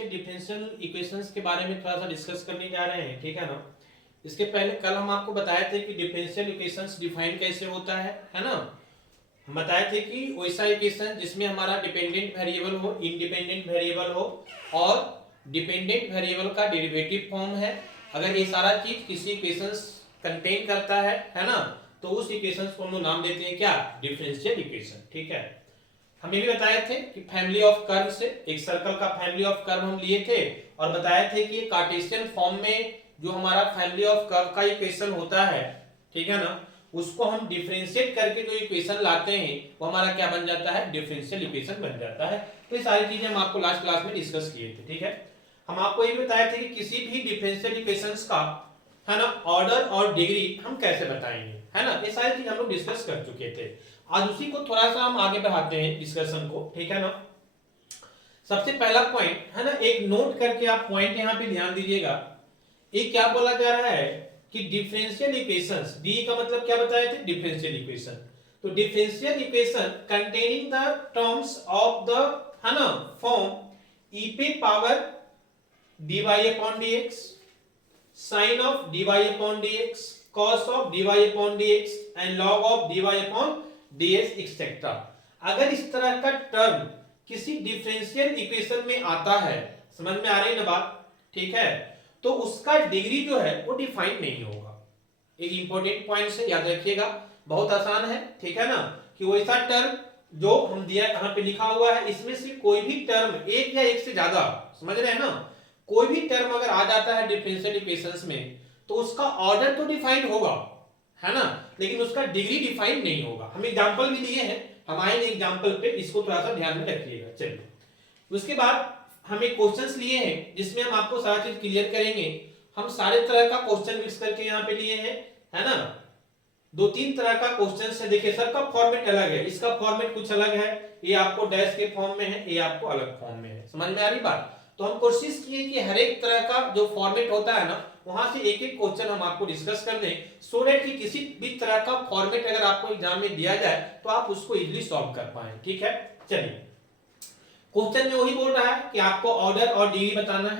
से differential equations के बारे में थोड़ा सा डिस्कस करने जा रहे हैं, ठीक है ना। इसके पहले कल हम आपको बताए थे कि डिफरेंशियल इक्वेशंस डिफाइन कैसे होता है ना। हम बताए थे कि वैसा इक्वेशन जिसमें हमारा डिपेंडेंट वेरिएबल हो, इंडिपेंडेंट वेरिएबल हो और डिपेंडेंट वेरिएबल का डेरिवेटिव फॉर्म है। अगर ये सारा चीज किसी इक्वेशंस कंटेन करता है ना, तो उस इक्वेशंस को हम लोग नाम देते हैं क्या, डिफरेंशियल इक्वेशन, ठीक है। हम ये भी बताए थे कि फैमिली ऑफ कर्व से एक सर्कल का फैमिली ऑफ कर्व हम लिए थे और बताए थे कि कार्टेशियन फॉर्म में जो हमारा फैमिली ऑफ कर्व का इक्वेशन होता है, ठीक है ना, उसको हम डिफरेंशिएट करके जो इक्वेशन लाते हैं वो हमारा क्या बन जाता है, डिफरेंशियल इक्वेशन बन जाता है। तो ये सारी चीजें हम आपको लास्ट क्लास में डिस्कस किए थे, ठीक है। हम आपको ये भी बताए थे कि किसी भी डिफरेंशियल इक्वेशंस का, है ना, ऑर्डर और डिग्री हम कैसे बताएंगे, है ना। ये सारी चीज हम लोग डिस्कस कर चुके थे। आज उसी को थोड़ा सा हम आगे बढ़ाते हैं डिस्कशन को, ठीक है ना। सबसे पहला पॉइंट है ना, एक नोट करके आप पॉइंट यहां पे ध्यान दीजिएगा। एक क्या बोला जा रहा है कि डिफरेंशियल इक्वेशंस, डी का मतलब क्या बताए थे, डिफरेंशियल इक्वेशन। तो differential equation containing the terms of the, है ना, फॉर्म ई पे power dy upon dx, sin of dy upon dx, cos of dy upon dx and log of dy upon dx etcetera. अगर इस तरह का term किसी differential equation में आता है, समझ में आ रही है ना बात, ठीक है, तो उसका डिग्री जो है वो डिफाइन नहीं होगा। एक इंपॉर्टेंट पॉइंट से याद रखिएगा, बहुत आसान है, ठीक है ना, कि वैसा टर्म जो हम दिया यहां पे लिखा हुआ है, इसमें से कोई भी टर्म एक या एक से ज्यादा, समझ रहे हैं ना, कोई भी टर्म अगर आ जाता है डिफरेंशियल इक्वेशंस में तो उसका ऑर्डर तो डिफाइंड होगा, है ना, लेकिन उसका डिग्री डिफाइंड नहीं होगा। हम एग्जांपल भी दिए हैं, हम आएंगे एग्जांपल पे, इसको थोड़ा सा ध्यान में रखिएगा। चलिए उसके बाद हम एक क्वेश्चंस लिए हैं जिसमें हम आपको सारा चीज क्लियर करेंगे। हम सारे तरह का क्वेश्चन मिक्स करके यहाँ पे लिए हैं, है ना। दो तीन तरह का क्वेश्चन है, देखिए सबका फॉर्मेट अलग है, इसका फॉर्मेट कुछ अलग है, ये आपको डैश के फॉर्म में है, ये आपको अलग फॉर्म में है, समझ में आ रही बात। तो हम कोशिश किए कि हर एक तरह का जो फॉर्मेट होता है ना, वहां से एक एक क्वेश्चन हम आपको डिस्कस कर दें, सो दैट कि किसी भी तरह का फॉर्मेट अगर आपको एग्जाम में दिया जाए तो आप उसको इजीली सॉल्व कर पाए, ठीक है। चलिए क्वेश्चन में वही बोल रहा है कि आपको ऑर्डर और डिग्री बताना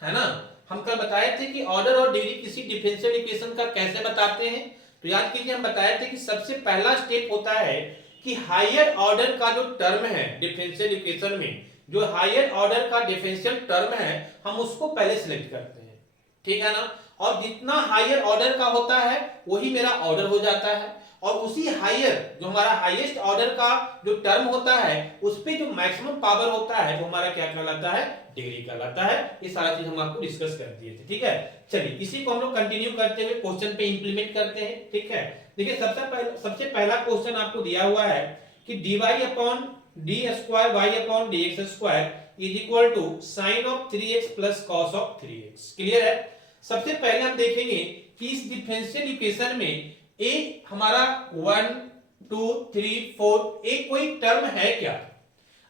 है ना। हम कल बताए थे कि ऑर्डर और डिग्री किसी डिफरेंशियल इक्वेशन का कैसे बताते हैं। तो याद कीजिए हम बताए थे कि सबसे पहला स्टेप होता है कि हायर ऑर्डर का जो टर्म है डिफरेंशियल इक्वेशन में, जो हायर ऑर्डर का डिफरेंशियल टर्म है, हम उसको पहले सिलेक्ट करते हैं, ठीक है ना। और जितना हायर ऑर्डर का होता है वही मेरा ऑर्डर हो जाता है, और उसी हायर जो हमारा हाईएस्ट ऑर्डर का जो टर्म होता है उस पे जो मैक्सिमम पावर होता है वो हमारा क्या कहलाता है, डिग्री कहलाता है। ये सारा चीज हम आपको डिस्कस कर दिए थे, ठीक है। चलिए इसी को हम लोग कंटिन्यू करते हुए क्वेश्चन पे इंप्लीमेंट करते हैं, ठीक है। देखिए सबसे पहला क्वेश्चन आपको दिया हुआ है कि dy upon d square y upon dx square is equal to sine of 3x plus cos of 3x। Clear है। सबसे पहले हम देखेंगे कि इस डिफरेंशियल इक्वेशन में ए हमारा 1 2 3 4 एक कोई टर्म है क्या।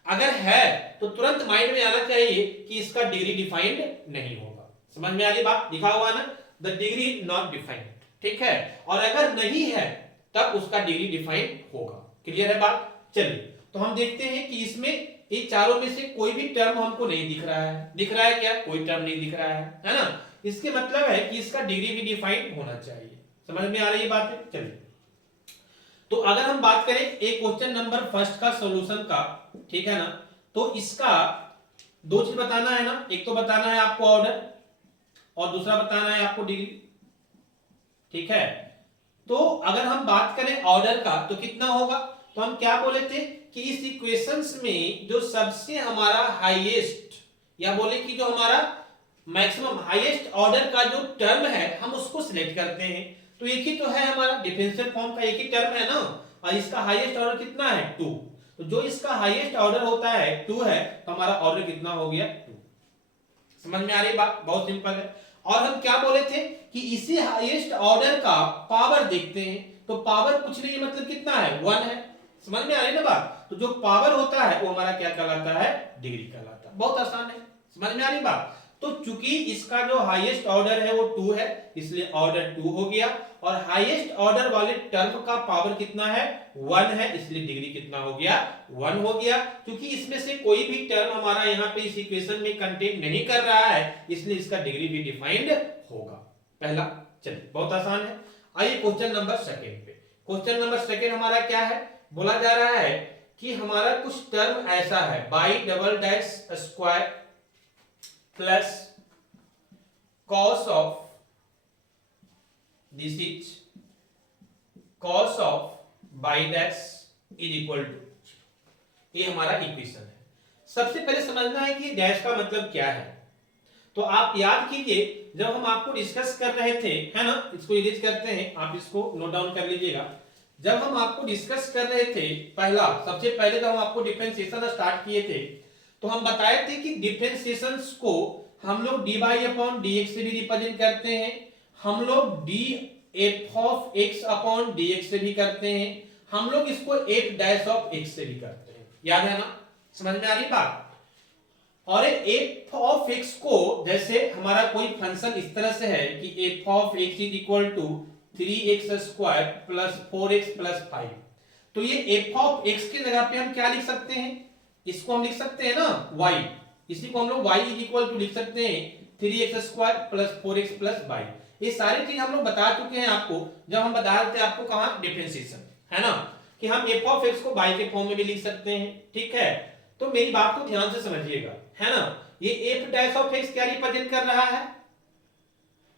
अगर है तो तुरंत माइंड में आना चाहिए कि इसका डिग्री डिफाइंड नहीं होगा। समझ में आ रही बात, लिखा हुआ ना, the degree is not defined, ठीक है। और अगर नहीं है तब उसका डिग्री डिफाइंड होगा। क्लियर है बात। चलिए तो हम देखते हैं कि इसमें ये चारों में से कोई भी टर्म हमको नहीं दिख रहा है। दिख रहा है क्या, कोई टर्म नहीं दिख रहा है ना। इसके मतलब है कि इसका डिग्री भी डिफाइंड होना चाहिए। समझ में आ रही है बात है। चलिए तो अगर हम बात करें एक क्वेश्चन नंबर फर्स्ट का सॉल्यूशन का, ठीक है ना, तो इसका दो चीज बताना है ना, एक तो बताना है आपको ऑर्डर और दूसरा बताना है आपको डिग्री, ठीक है। तो अगर हम बात करें ऑर्डर का तो कितना होगा, तो हम क्या बोले थे कि इस इक्वेशंस में जो सबसे हमारा हाईएस्ट या बोले कि जो हमारा मैक्सिमम हाईएस्ट ऑर्डर का जो टर्म है हम उसको सिलेक्ट करते हैं। तो एक ही तो है हमारा डिफरेंशियल फॉर्म का, एक ही टर्म है ना, और इसका हाईएस्ट ऑर्डर कितना है 2। तो जो इसका हाईएस्ट ऑर्डर होता है 2 है, तो हमारा ऑर्डर कितना हो गया 2। समझ में आ रही बात, बहुत सिंपल है। और हम क्या बोले थे कि इसी हाईएस्ट ऑर्डर का पावर देखते हैं, तो पावर कुछ नहीं मतलब कितना है 1 है। समझ में आ रही ना बात। तो जो पावर होता है वो हमारा क्या कहलाता है, डिग्री कहलाता है। बहुत आसान है, समझ में आ रही बात। तो चूंकि इसका जो हाईएस्ट ऑर्डर है वो 2 है, इसलिए ऑर्डर 2 हो गया, और हाईएस्ट ऑर्डर वाले टर्म का पावर कितना है 1 है, इसलिए डिग्री कितना हो गया 1 हो गया। क्योंकि इसमें से कोई भी टर्म हमारा यहाँ पे इस इक्वेशन में कंटेन नहीं कर रहा है, इसलिए इसका डिग्री भी डिफाइंड होगा। पहला, चलिए बहुत आसान है। आइए क्वेश्चन नंबर सेकंड पे। क्वेश्चन नंबर सेकंड हमारा क्या है, बोला जा रहा है कि हमारा कुछ टर्म ऐसा है y double dash square plus cos of, this is cos of y dash is equal to, ये हमारा इक्वेशन है। सबसे पहले समझना है कि डैश का मतलब क्या है। तो आप याद कीजिए जब हम आपको डिस्कस कर रहे थे, है ना, इसको इरेज करते हैं, आप इसको नोट डाउन कर लीजिएगा। जब हम आपको डिस्कस कर रहे थे पहला, सबसे पहले जब हम आपको डिफरेंशिएशन स्टार्ट किए थे तो हम बताए थे कि डिफरेंशिएशंस को हम लोग dy अपॉन dx से भी रिप्रेजेंट करते हैं, हम लोग df of x upon dx से भी करते हैं, हम लोग इसको f डैश ऑफ x से भी करते हैं। याद है ना, समझ में आ रही बात। और f ऑफ x को जैसे हमारा कोई फंक्शन इस तरह से है कि f of x is equal to 3x square plus 4x plus 5, तो ये f ऑफ x की जगह पे हम क्या लिख सकते हैं, इसको हम लिख सकते हैं ना y, इसी को हम लोग y इज इक्वल टू लिख सकते हैं 3x square plus 4x plus 5। ये सारी चीज हम लोग बता चुके हैं आपको जब हम बता रहे थे आपको कहां डिफरेंशिएशन, है ना, कि हम f ऑफ x को y के फॉर्म में भी लिख सकते हैं। ठीक है, तो मेरी बात को ध्यान से समझिएगा, है ना। ये f डैश ऑफ x क्या रिप्रेजेंट कर रहा है,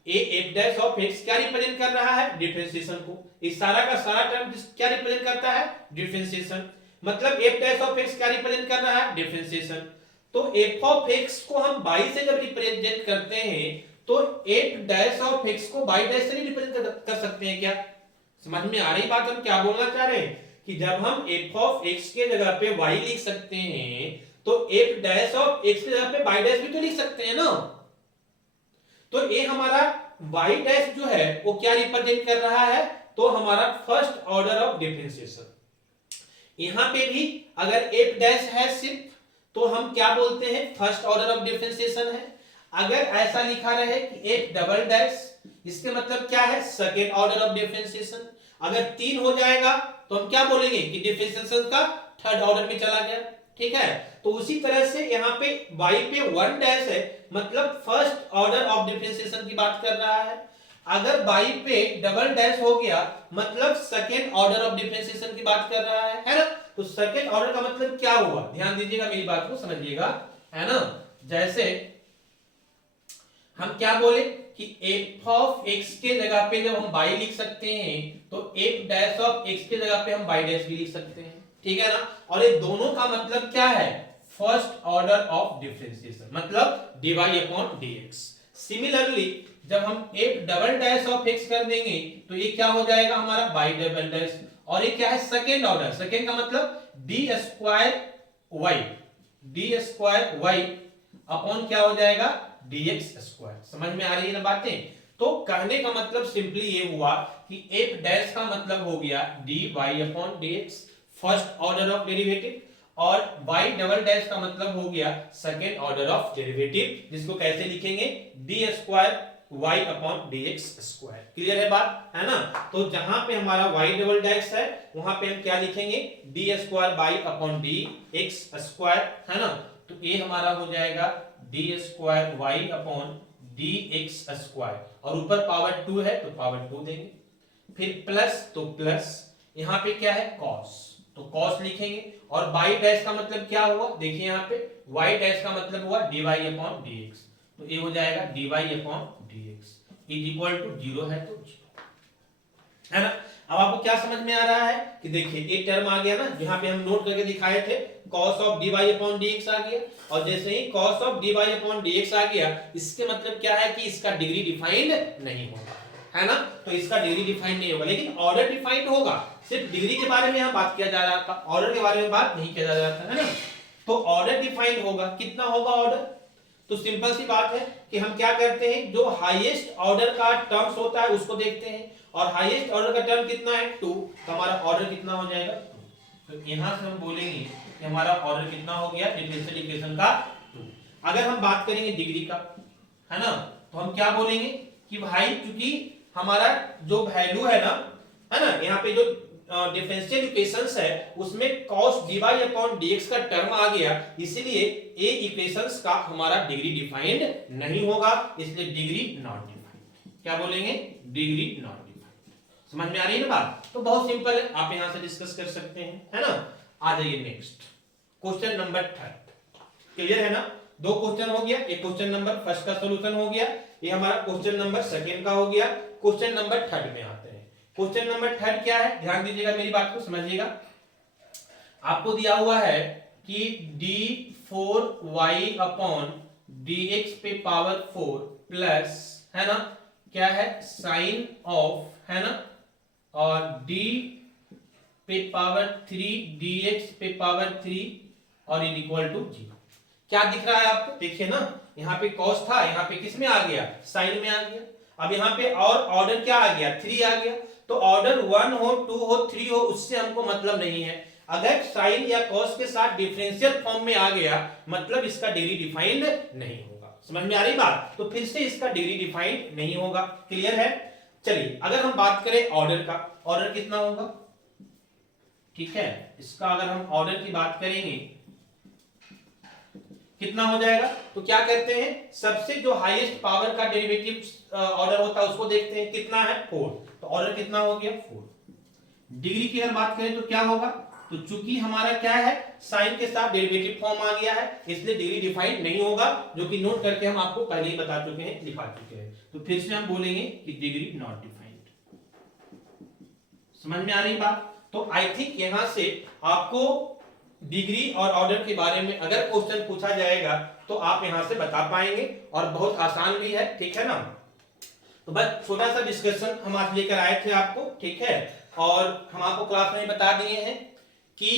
ये f डैश ऑफ x क्या रिप्रेजेंट कर रहा है डिफरेंशिएशन को। इस सारा का सारा टर्म क्या रिप्रेजेंट करता है डिफरेंशिएशन, मतलब f डैश ऑफ x क्या रिप्रेजेंट कर रहा है डिफरेंशिएशन। तो f ऑफ x को हम y से जब रिप्रेजेंट करते हैं तो f डैश ऑफ x को y डैश से रिप्रेजेंट कर सकते हैं क्या, समझ में आ रही बात हम क्या बोलना चाह रहे हैं, कि जब हम f ऑफ x के जगह पे y लिख सकते हैं तो f डैश ऑफ x की जगह पे y डैश भी तो लिख सकते हैं ना। तो ये हमारा y डैश जो है वो क्या रिप्रेजेंट कर रहा है, तो हमारा फर्स्ट ऑर्डर ऑफ डिफरेंशिएशन। यहां पे भी अगर f डैश है सिर्फ तो हम क्या बोलते हैं फर्स्ट ऑर्डर ऑफ डिफरेंशिएशन है। अगर ऐसा लिखा रहे कि f डबल डैश, इसके मतलब क्या है सेकंड ऑर्डर ऑफ डिफरेंशिएशन। अगर 3 हो जाएगा तो हम क्या बोलेंगे कि डिफरेंशिएशन का थर्ड ऑर्डर में चला गया। ठीक है, तो उसी तरह से यहाँ पे y पे 1 डैश है, मतलब फर्स्ट ऑर्डर ऑफ डिफरेंशिएशन की बात कर रहा है। अगर y पे डबल डैश हो गया मतलब सेकेंड ऑर्डर ऑफ डिफरेंशिएशन की बात कर रहा है ना। तो सेकेंड ऑर्डर का मतलब क्या हुआ, ध्यान दीजिएगा मेरी बात को समझिएगा, है ना। जैसे हम क्या बोले कि f ऑफ x के जगह पे जब हम y लिख सकते हैं तो f डैश ऑफ x के जगह पे हम y डैश भी लिख सकते हैं। ठीक है ना, और ये दोनों का मतलब क्या है फर्स्ट ऑर्डर ऑफ डिफरेंशिएशन, मतलब dy अपॉन dx। सिमिलरली जब हम f double dash of x कर देंगे तो ये क्या हो जाएगा हमारा y डबल डैश, और ये क्या है सेकेंड ऑर्डर, सेकेंड का मतलब d स्क्वायर y अपॉन क्या हो जाएगा dx स्क्वायर। समझ में आ रही है ना बातें। तो कहने का मतलब सिंपली ये हुआ कि f डैश का मतलब हो गया dy upon dx first order of derivative, और y डबल डैश का मतलब हो गया सेकेंड ऑर्डर ऑफ डेरिवेटिव, जिसको कैसे लिखेंगे d square y upon dx square. Clear है बात, है ना। तो जहां पे हमारा y डबल डैश है वहां पे हम क्या लिखेंगे d square y upon dx square, है ना। तो ये हमारा हो जाएगा d square y upon dx square, और ऊपर पावर 2 है तो पावर 2 देंगे, फिर प्लस तो प्लस, यहाँ पे क्या है cos तो cos लिखेंगे, और y डैश का मतलब क्या हुआ देखिए यहाँ पे y डैश का मतलब हुआ dy अपॉन dx, तो ये हो जाएगा dy upon dx is equal to 0 है तो 0, है ना। अब आपको क्या समझ में आ रहा है कि देखिए एक टर्म आ गया ना, जहां पे हम नोट करके दिखाए थे cos of dy upon dx आ गया, और जैसे ही cos of dy upon dx आ गया इसके मतलब क्या है कि इसका डिग्री डिफाइंड नहीं होगा, है ना। तो इसका डिग्री डिफाइंड नहीं होगा, लेकिन ऑर्डर डिफाइंड होगा। सिर्फ डिग्री के बारे में यहाँ बात किया जा रहा था, ऑर्डर के बारे में बात नहीं किया जा रहा था, है ना। तो ऑर्डर डिफाइंड होगा, कितना होगा ऑर्डर, तो सिंपल सी बात है कि हम क्या करते हैं जो हाईएस्ट ऑर्डर का टर्म्स होता है उसको देखते हैं, और हाईएस्ट ऑर्डर का टर्म कितना है 2, तो हमारा ऑर्डर कितना हो जाएगा 2। तो यहां से हम बोलेंगे कि हमारा ऑर्डर कितना हो गया डिफरेंशियल इक्वेशन का 2। अगर हम बात करेंगे डिग्री का, है ना, तो हम क्या बोलेंगे कि भाई क्योंकि हमारा जो वैल्यू है ना यहाँ पे जो डिफरेंशियल इक्वेशंस है उसमें cos dy अपॉन dx का टर्म आ गया, इसलिए ए इक्वेशंस का हमारा डिग्री डिफाइंड नहीं होगा, इसलिए डिग्री नॉट डिफाइंड। क्या बोलेंगे, डिग्री नॉट डिफाइंड। समझ में आ रही है ना बात, तो बहुत सिंपल है, आप यहां से डिस्कस कर सकते हैं, है ना। आ जाइए नेक्स्ट क्वेश्चन नंबर 3। क्लियर है ना, दो क्वेश्चन हो गया, एक क्वेश्चन नंबर फर्स्ट का सॉल्यूशन हो गया, ये हमारा क्वेश्चन नंबर सेकंड का हो गया। क्वेश्चन नंबर 3 में आते हैं। क्वेश्चन नंबर 3 क्या है, ध्यान दीजिएगा, मेरी बात को समझिएगा। आपको दिया हुआ है कि d4y अपॉन dx पे पावर 4 प्लस, है ना, क्या है, साइन ऑफ, है ना, और d पे पावर 3 dx पे पावर 3 और इन इक्वल टू 0। क्या दिख रहा है आपको, देखिए ना, यहाँ पे cos था, यहाँ पे किस में आ गया, साइन में आ गया। अब यहाँ पे और ऑर्डर क्या आ गया, 3 आ गया। तो ऑर्डर 1 हो, 2 हो, 3 हो, उससे हमको मतलब नहीं है। अगर साइन या cos के साथ डिफरेंशियल फॉर्म में आ गया, मतलब इसका डिग्री डिफाइंड नहीं होगा। समझ में आ रही बात, तो फिर से इसका डिग्री डिफाइंड नहीं होगा। क्लियर है। चलिए अगर हम बात करें ऑर्डर का, ऑर्डर कितना होगा, ठीक है, इसका अगर हम ऑर्डर की बात करेंगे कितना हो जाएगा, तो क्या करते हैं, सबसे जो हाईएस्ट पावर का डेरिवेटिव ऑर्डर होता है उसको देखते हैं, कितना है 4, तो ऑर्डर कितना हो गया 4। डिग्री की अगर बात करें तो क्या होगा, तो चूंकि हमारा क्या है, साइन के साथ डेरिवेटिव फॉर्म आ गया है, इसलिए डिग्री डिफाइंड नहीं होगा, जो कि नोट करके हम आपको पहले ही बता चुके हैं, लिखा चुके हैं। तो फिर से हम बोलेंगे कि डिग्री नॉट डिफाइंड। समझ में आ रही बात, तो आई थिंक यहां से आपको डिग्री और ऑर्डर के बारे में अगर क्वेश्चन पूछा जाएगा तो आप यहां से बता पाएंगे, और बहुत आसान भी है, ठीक है ना। तो बस छोटा सा डिस्कशन हम आज लेकर आए थे आपको, ठीक है, और हम आपको क्लास में बता दिए हैं कि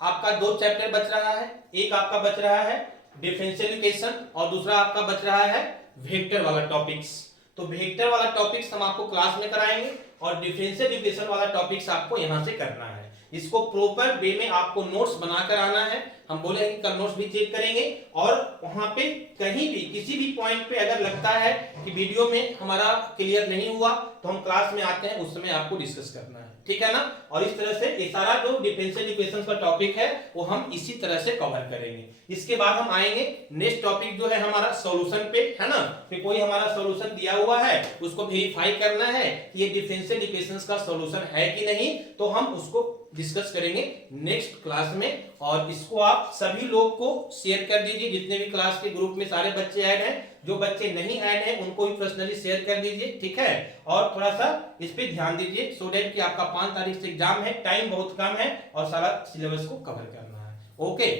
आपका 2 चैप्टर बच रहा है, एक आपका बच रहा है डिफरेंशियल इक्वेशन और दूसरा आपका बच रहा है वेक्टर वाला टॉपिक्स। तो वेक्टर वाला टॉपिक्स हम आपको क्लास में कराएंगे और डिफरेंशियल इक्वेशन वाला टॉपिक्स आपको यहां से करना है। इसको प्रॉपर वे में आपको नोट्स बनाकर आना है, हम बोले हैं कि कल नोट्स भी चेक करेंगे, और वहां पे कहीं भी किसी भी पॉइंट पे अगर लगता है कि वीडियो में हमारा क्लियर नहीं हुआ तो हम क्लास में आते हैं, उस समय आपको डिस्कस करना है, ठीक है ना। और इस तरह से ये सारा जो डिफरेंशियल इक्वेशंस का टॉपिक है वो हम इसी तरह से कवर करेंगे। इसके बाद हम आएंगे नेक्स्ट टॉपिक जो है हमारा सॉल्यूशन पे, है ना। फिर कोई हमारा सॉल्यूशन दिया हुआ है उसको वेरीफाई करना है कि ये डिफरेंशियल इक्वेशंस का सॉल्यूशन है कि नहीं, तो हम उसको डिस्कस करेंगे नेक्स्ट क्लास में। और इसको आप सभी लोग को शेयर कर दीजिए, जितने भी क्लास के ग्रुप में सारे बच्चे ऐड हैं, जो बच्चे नहीं ऐड हैं उनको भी पर्सनली शेयर कर दीजिए, ठीक है। और थोड़ा सा इस पे ध्यान दीजिए सो दैट कि आपका 5 तारीख से एग्जाम है, टाइम बहुत कम है और सारा सिलेबस को कवर करना है। ओके।